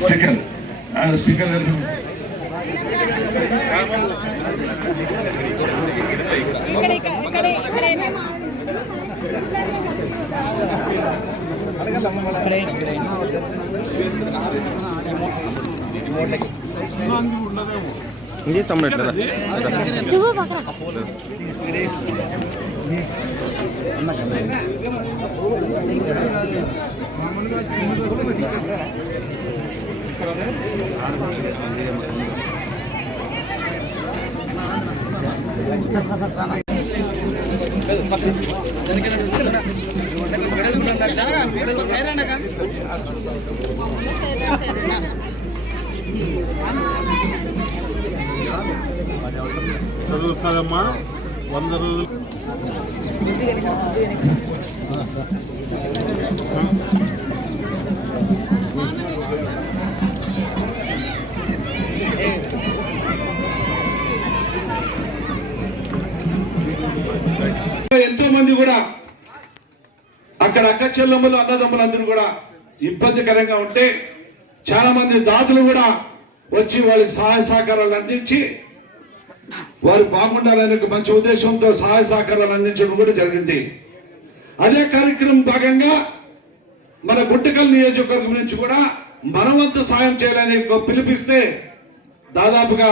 Sticker. ఆ sticker ఇది తమ్ముడు పక్కన. చదువు వస్తుందమ్మా వంద రోజులు ఎంతో మంది కూడా అక్కడ అక్క చెల్లెమ్మలు అన్నదమ్ములు అందరూ కూడా ఇబ్బందికరంగా ఉంటే చాలా మంది దాతలు కూడా వచ్చి వాళ్ళకి సహాయ సహకారాలు అందించి వారు బాగుండాలనే మంచి ఉద్దేశంతో సహాయ సహకారాలు అందించడం కూడా జరిగింది. అదే కార్యక్రమం భాగంగా మన గుంటకల్ నియోజకవర్గం నుంచి కూడా మనవంతు సాయం చేయాలని పిలిపిస్తే దాదాపుగా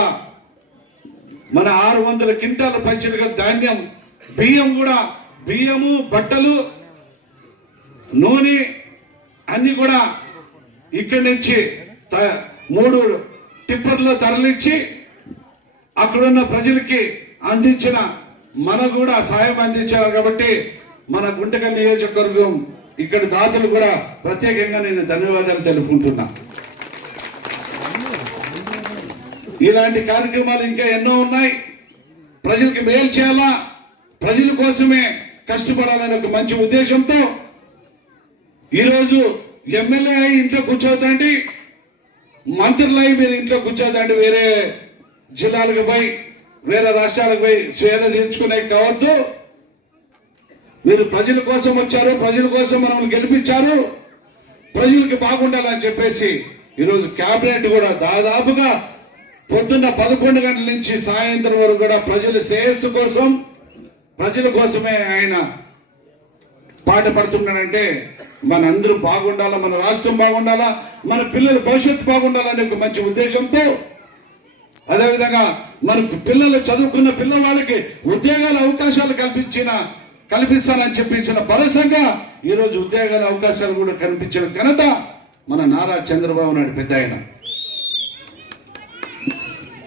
మన ఆరు వందల క్వింటాల పంచులుగా ధాన్యం బియ్యం కూడా బియ్యము బట్టలు నూనె అన్ని కూడా ఇక్కడి నుంచి త- మూడు టిప్పర్లో తరలించి అక్కడున్న ప్రజలకి అందించిన మన కూడా సాయం అందించారు కాబట్టి మన గుంటకల్ నియోజకవర్గం ఇక్కడ దాతలు కూడా ప్రత్యేకంగా నేను ధన్యవాదాలు తెలుపుకుంటున్నా. ఇలాంటి కార్యక్రమాలు ఇంకా ఎన్నో ఉన్నాయి. ప్రజలకి మేలు చేయాలా? ప్రజల కోసమే కష్టపడాలనే ఒక మంచి ఉద్దేశంతో ఈరోజు ఎమ్మెల్యే అయి ఇంట్లో కూర్చోదండి మంత్రులు అయి మీరు ఇంట్లో కూర్చోదండి వేరే జిల్లాలకు పోయి వేరే రాష్ట్రాలకు పోయి స్వేద తీర్చుకునే కావద్దు. మీరు ప్రజల కోసం వచ్చారు ప్రజల కోసం మనం గెలిపించారు ప్రజలకి బాగుండాలని చెప్పేసి ఈరోజు కేబినెట్ కూడా దాదాపుగా పొద్దున్న పదకొండు గంటల నుంచి సాయంత్రం వరకు కూడా ప్రజల శ్రేయస్సు కోసం ప్రజల కోసమే ఆయన పాట పడుతున్నాడంటే మన అందరూ బాగుండాలా మన రాష్ట్రం బాగుండాలా మన పిల్లల భవిష్యత్తు బాగుండాలనే ఒక మంచి ఉద్దేశంతో అదేవిధంగా మన పిల్లలు చదువుకున్న పిల్లవాళ్ళకి ఉద్యోగాల అవకాశాలు కల్పించిన కల్పిస్తానని చెప్పించిన భరోసాగా ఈరోజు ఉద్యోగాల అవకాశాలు కూడా కనిపించిన ఘనత మన నారా చంద్రబాబు నాయుడు పెద్ద ఆయన.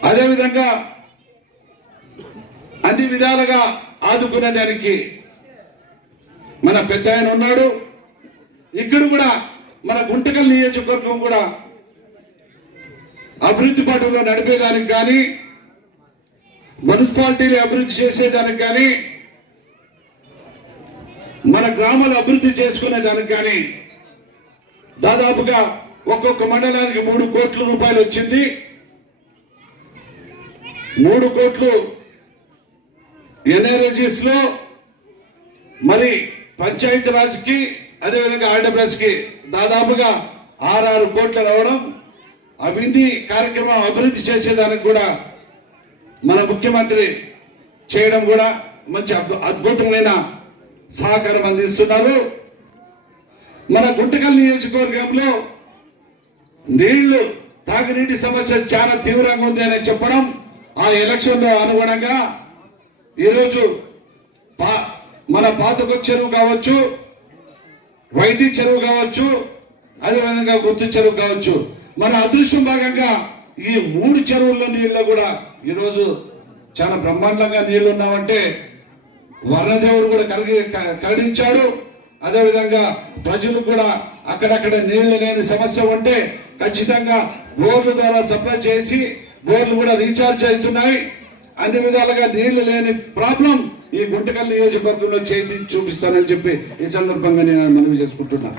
అదేవిధంగా అన్ని విధాలుగా ఆదుకునే దానికి మన పెద్ద ఆయన ఉన్నాడు. ఇక్కడ కూడా మన గుంటకల్ నియోజకవర్గం కూడా అభివృద్ధి పట్టులో నడిపేదానికి కానీ మున్సిపాలిటీని అభివృద్ధి చేసేదానికి కానీ మన గ్రామాలు అభివృద్ధి చేసుకునే దానికి కానీ దాదాపుగా ఒక్కొక్క మండలానికి మూడు కోట్ల రూపాయలు వచ్చింది. మూడు కోట్లు ఎన్ఆర్ఎస్ఎస్లో మరి పంచాయతీ రాజ్కి అదేవిధంగా ఆర్డబ్ల్యూఎస్కి దాదాపుగా ఆరు కోట్లు రావడం అవన్నీ కార్యక్రమం అభివృద్ధి చేసేదానికి కూడా మన ముఖ్యమంత్రి చేయడం కూడా మంచి అద్భు- అద్భుతమైన సహకారం అందిస్తున్నారు. మన గుంటకల్ నియోజకవర్గంలో నీళ్ళు తాగునీటి సమస్య చాలా తీవ్రంగా ఉంది అని చెప్పడం ఆ ఎలక్షన్లో అనుగుణంగా ఈరోజు పా- మన పాతకొ చెరువు కావచ్చు వైటి చెరువు కావచ్చు అదేవిధంగా గుర్తు చెరువు కావచ్చు. మన అదృష్టం భాగంగా ఈ మూడు చెరువుల్లో నీళ్ళు కూడా ఈరోజు చాలా బ్రహ్మాండంగా నీళ్ళు ఉన్నామంటే వర్ణదేవుడు కూడా కలిగి క- అదేవిధంగా ప్రజలు కూడా అక్కడక్కడ నీళ్ళు లేని సమస్య ఉంటే ఖచ్చితంగా బోర్లు ద్వారా సప్లై చేసి బోర్లు కూడా రీఛార్జ్ అవుతున్నాయి. అన్ని విధాలుగా నీళ్ళు లేని ప్రాబ్లం ఈ గుంటకల్ నియోజకవర్గంలో చేసి చూపిస్తానని చెప్పి ఈ సందర్భంగా నేను మనవి చేసుకుంటున్నాను